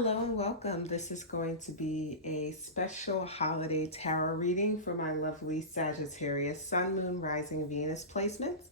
Hello and welcome. This is going to be a special holiday tarot reading for my lovely Sagittarius Sun, Moon, Rising, Venus placements.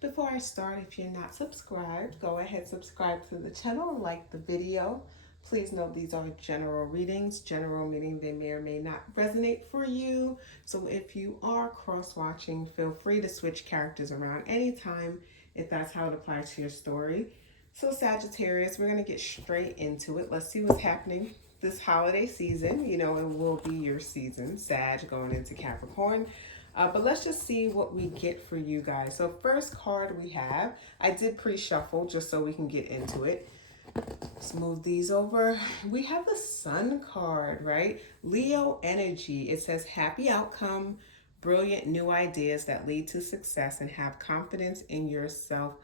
Before I start, if you're not subscribed, go ahead, subscribe to the channel and like the video. Please note these are general readings, general meaning they may or may not resonate for you. So if you are cross-watching, feel free to switch characters around anytime if that's how it applies to your story. So Sagittarius, we're going to get straight into it. Let's see what's happening this holiday season. You know, it will be your season, Sag, going into Capricorn. But let's just see what we get for you guys. So first card we have, I did pre-shuffle just so we can get into it. Let's move these over. We have the Sun card, right? Leo energy. It says happy outcome, brilliant new ideas that lead to success, and have confidence in yourself.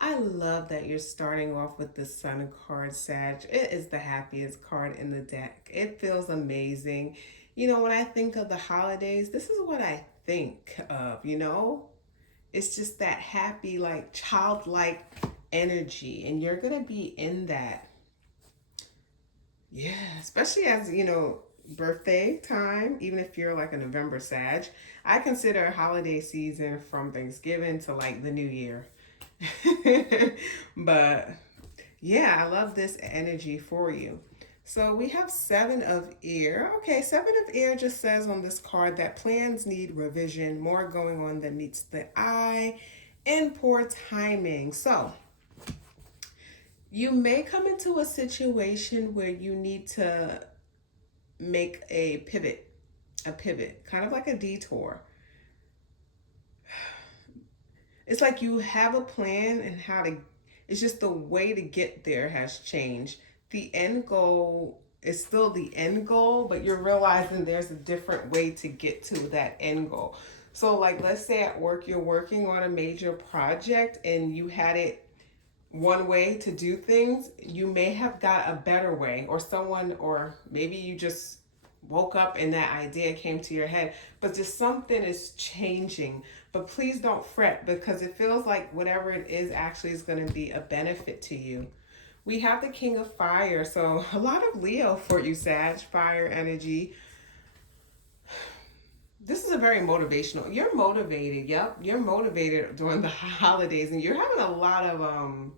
I love that you're starting off with the Sun card, Sag. It is the happiest card in the deck. It feels amazing. You know, when I think of the holidays, this is what I think of, you know? It's just that happy, like childlike energy, and you're going to be in that. Yeah, especially as, you know, birthday time, even if you're like a November Sag. I consider a holiday season from Thanksgiving to like the New Year. But yeah, I love this energy for you. So we have Seven of Air. Okay, Seven of Air just says on this card that plans need revision, more going on than meets the eye, and poor timing. So you may come into a situation where you need to make a pivot, kind of like a detour. It's like you have a plan and how to, it's just the way to get there has changed. The end goal is still the end goal, but you're realizing there's a different way to get to that end goal. So like, let's say at work, you're working on a major project and you had it one way to do things. You may have got a better way, or someone, or maybe you just woke up and that idea came to your head, but just something is changing. But please don't fret, because it feels like whatever it is actually is going to be a benefit to you. We have the King of Fire, so a lot of Leo for you, Sag, fire energy. This is a very motivational. You're motivated. Yep, you're motivated during the holidays, and you're having a lot of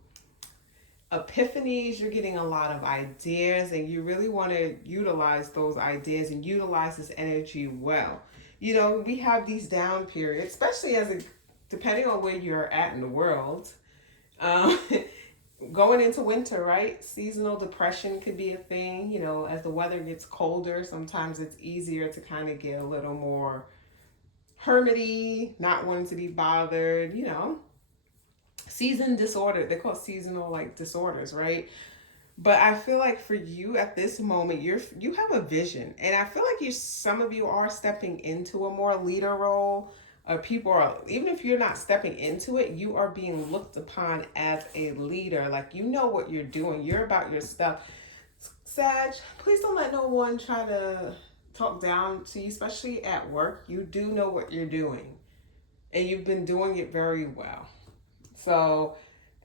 epiphanies. You're getting a lot of ideas, and you really want to utilize those ideas and utilize this energy well. You know, we have these down periods, especially depending on where you're at in the world. Um, Going into winter, right? Seasonal depression could be a thing. You know, as the weather gets colder, sometimes it's easier to kind of get a little more hermity, not wanting to be bothered, you know. Season disorder, they call it seasonal like disorders, right? But I feel like for you at this moment, you have a vision, and I feel like some of you are stepping into a more leader role. People are, even if you're not stepping into it, you are being looked upon as a leader. Like, you know what you're doing. You're about your stuff. Sag, please don't let no one try to talk down to you, especially at work. You do know what you're doing, and you've been doing it very well. So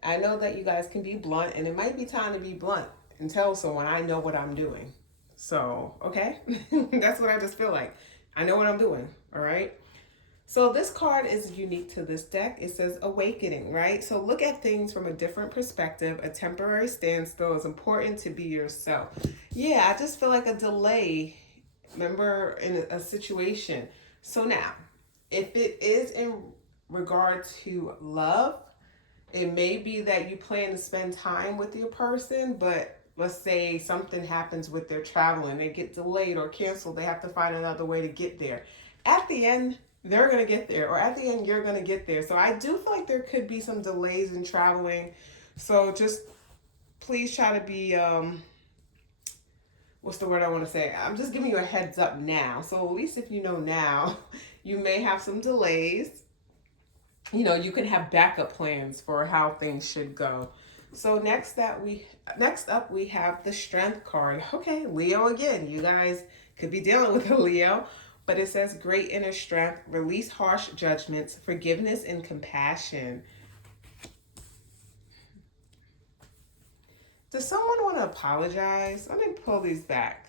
I know that you guys can be blunt, and it might be time to be blunt and tell someone, I know what I'm doing. So, okay? That's what I just feel like. I know what I'm doing, all right? So this card is unique to this deck. It says awakening, right? So look at things from a different perspective. A temporary standstill is important to be yourself. Yeah, I just feel like a delay, remember, in a situation. So now, if it is in regard to love, it may be that you plan to spend time with your person, but let's say something happens with their travel and they get delayed or canceled. They have to find another way to get there. At the end, they're going to get there, or at the end, you're going to get there. So I do feel like there could be some delays in traveling. So just please try to be, what's the word I want to say? I'm just giving you a heads up now. So at least if you know now, you may have some delays. You know, you can have backup plans for how things should go. So next up we have the Strength card. Okay, Leo again. You guys could be dealing with a Leo, but it says great inner strength, release harsh judgments, forgiveness and compassion. Does someone want to apologize? Let me pull these back.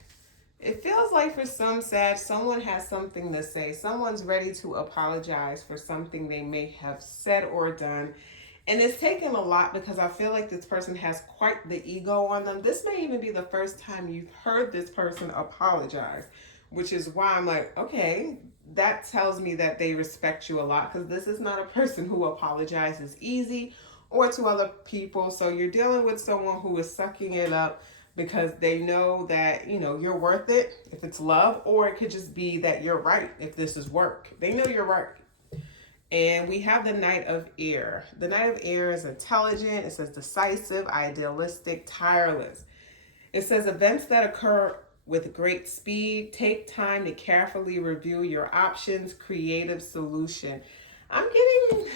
It feels like for some Sag, someone has something to say. Someone's ready to apologize for something they may have said or done. And it's taken a lot because I feel like this person has quite the ego on them. This may even be the first time you've heard this person apologize, which is why I'm like, okay, that tells me that they respect you a lot, because this is not a person who apologizes easy or to other people. So you're dealing with someone who is sucking it up because they know that, you know, you're worth it if it's love, or it could just be that you're right if this is work. They know you're right. And we have the Knight of Air. The Knight of Air is intelligent. It says decisive, idealistic, tireless. It says events that occur with great speed. Take time to carefully review your options. Creative solution. I'm getting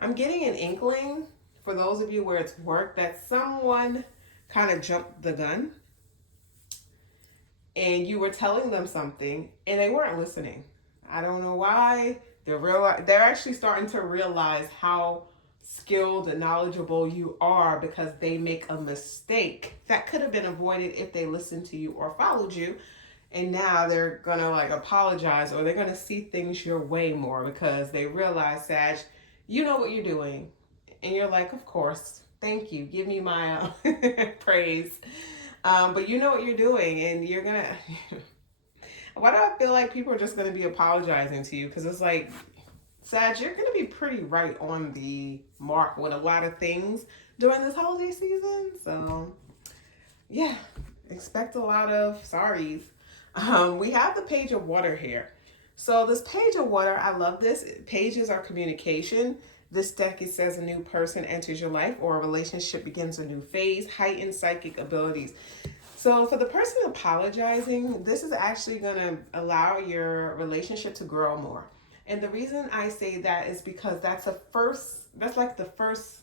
I'm getting an inkling for those of you where it's work that someone kind of jumped the gun and you were telling them something and they weren't listening. I don't know why. They're actually starting to realize how skilled and knowledgeable you are because they make a mistake that could have been avoided if they listened to you or followed you. And now they're gonna like apologize, or they're gonna see things your way more because they realize, Sag, you know what you're doing. And you're like, of course, thank you. Give me my praise. But you know what you're doing, and you're gonna. Why do I feel like people are just gonna be apologizing to you? Because it's like, Sag, you're gonna be pretty right on the mark with a lot of things during this holiday season. So, yeah, expect a lot of sorries. We have the Page of Water here. So this Page of Water, I love this. Pages are communication. This deck, it says a new person enters your life or a relationship begins a new phase, heightened psychic abilities. So for the person apologizing, this is actually going to allow your relationship to grow more. And the reason I say that is because that's like the first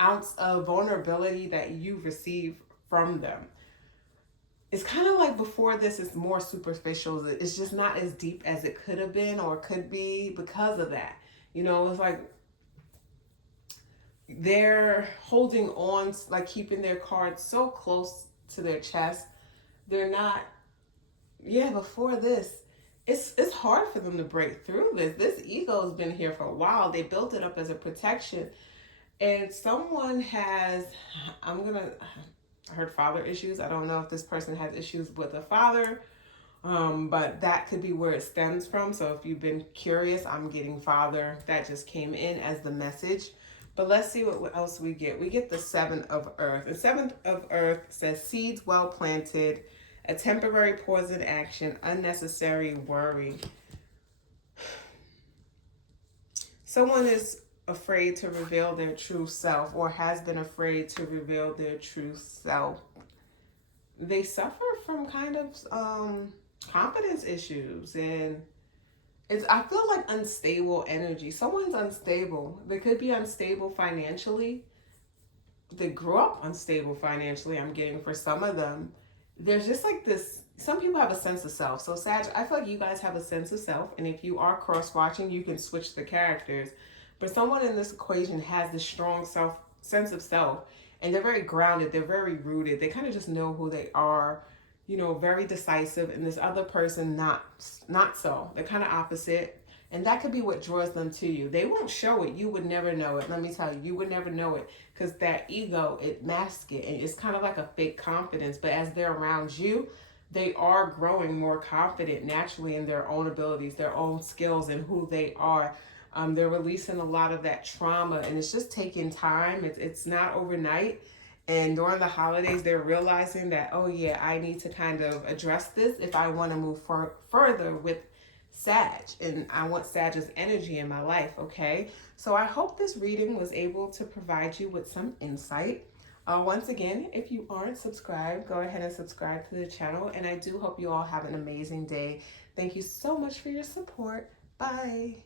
ounce of vulnerability that you receive from them. It's kind of like before this, it's more superficial. It's just not as deep as it could have been or could be because of that. You know, it's like they're holding on, like keeping their cards so close to their chest. They're not, yeah, before this, it's hard for them to break through this. This ego has been here for a while. They built it up as a protection. And someone has, I heard father issues. I don't know if this person has issues with a father, but that could be where it stems from. So if you've been curious, I'm getting father. That just came in as the message. But let's see what else we get. We get the Seven of Earth. The Seventh of Earth says seeds well planted, a temporary pause in action, unnecessary worry. Someone is afraid to reveal their true self or has been afraid to reveal their true self. They suffer from kind of confidence issues, and I feel like unstable energy. Someone's unstable. They could be unstable financially. They grew up unstable financially, I'm getting for some of them. There's just like this, some people have a sense of self. So Sag, I feel like you guys have a sense of self, and if you are cross-watching, you can switch the characters. But someone in this equation has this strong sense of self, and they're very grounded, they're very rooted. They kind of just know who they are, you know, very decisive, and this other person not so. They're kind of opposite. And that could be what draws them to you. They won't show it. You would never know it. Let me tell you, you would never know it because that ego, it masks it. And it's kind of like a fake confidence. But as they're around you, they are growing more confident naturally in their own abilities, their own skills, and who they are. They're releasing a lot of that trauma, and it's just taking time. It's not overnight. And during the holidays, they're realizing that, oh yeah, I need to kind of address this if I want to move further with Sag, and I want Sag's energy in my life, okay? So I hope this reading was able to provide you with some insight. Once again, if you aren't subscribed, go ahead and subscribe to the channel, and I do hope you all have an amazing day. Thank you so much for your support. Bye.